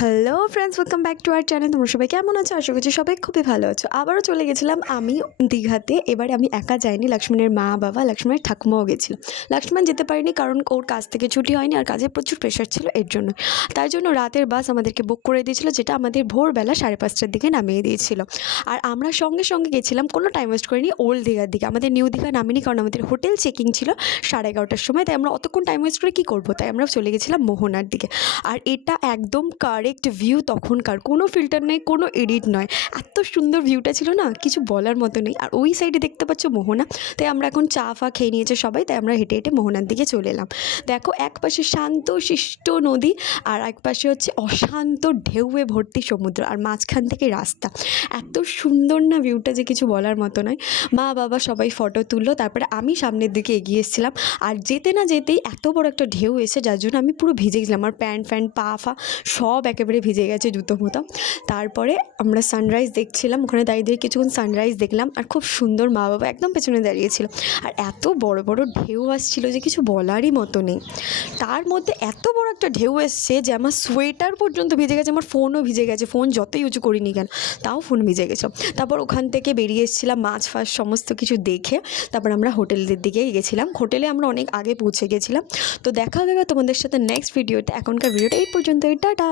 Hello friends, welcome back to our channel. তোমরা সবাই কেমন আছো? আশা করছি সবাই খুবই ভালো আছো। আবারও চলে গেছিলাম আমি দীঘাতে। এবারে আমি একা যাইনি, লক্ষ্মণের মা বাবা, লক্ষ্মণের ঠাকুমাও গেছিল। লক্ষ্মণ যেতে পারিনি কারণ ওর কাজ থেকে ছুটি হয়নি আর কাজে প্রচুর প্রেশার ছিল, এর জন্য। তাই জন্য রাতের বাস আমাদেরকে বুক করে দিয়েছিল, যেটা আমাদের ভোরবেলা 5:30টার দিকে নামিয়ে দিয়েছিল। আর আমরা সঙ্গে সঙ্গে গেছিলাম, কোনো টাইম ওয়েস্ট করিনি, ওল্ড দীঘার দিকে। আমাদের নিউ দীঘা নামিনি কারণ আমাদের হোটেল চেকিং ছিল 11:30টার সময়। তাই আমরা অতক্ষণ টাইম ওয়েস্ট করে কী করবো, তাই আমরা চলে গেছিলাম মোহনার দিকে। আর এটা একদম কারেক্ট ভিউ তখনকার, কোনো ফিল্টার নেই, কোনো এডিট নয়। এত সুন্দর ভিউটা ছিল না, কিছু বলার মতো নেই। আর ওই সাইডে দেখতে পাচ্ছ মোহনা। তাই আমরা এখন চা ফা খেয়ে নিয়েছে সবাই, তাই আমরা হেঁটে হেঁটে মোহনার দিকে চলে এলাম। দেখো, এক পাশে শান্ত শিষ্ট নদী আর এক পাশে হচ্ছে অশান্ত ঢেউয়ে ভর্তি সমুদ্র, আর মাঝখান থেকে রাস্তা। এত সুন্দর না ভিউটা, যে কিছু বলার মতো নয়। মা বাবা সবাই ফটো তুললো, তারপরে আমি সামনের দিকে এগিয়ে এসেছিলাম। আর যেতে না যেতেই এত বড় একটা ঢেউ এসে, যার জন্য আমি পুরো ভিজে গেছিলাম। আমার প্যান্ট ফ্যান্ট পা ফা সব একেবারে ভিজে গেছে, জুতো মুতো। তারপরে আমরা সানরাইজ দেখছিলাম, ওখানে দাঁড়িয়ে কিছুক্ষণ সানরাইজ দেখলাম। আর খুব সুন্দর, মা বাবা একদম পেছনে দাঁড়িয়েছিল। আর এত বড় বড় ঢেউ আসছিল যে কিছু বলারই মতো নেই। তার মধ্যে এত বড় একটা ঢেউ এসছে যে আমার সোয়েটার পর্যন্ত ভিজে গেছে, আমার ফোনও ভিজে গেছে। ফোন যতই উঁচু করিনি কেন, তাও ফোন ভিজে গেছে। তারপর ওখান থেকে বেরিয়ে এসেছিলাম মাছ ফাছ সমস্ত কিছু দেখে। তারপর আমরা হোটেলের দিকেই গেছিলাম। হোটেলে আমরা অনেক আগে পৌঁছে গেছিলাম। তো দেখা হবে তোমাদের সাথে নেক্সট ভিডিওতে। এখনকার ভিডিওটা এই পর্যন্তই, টাটা।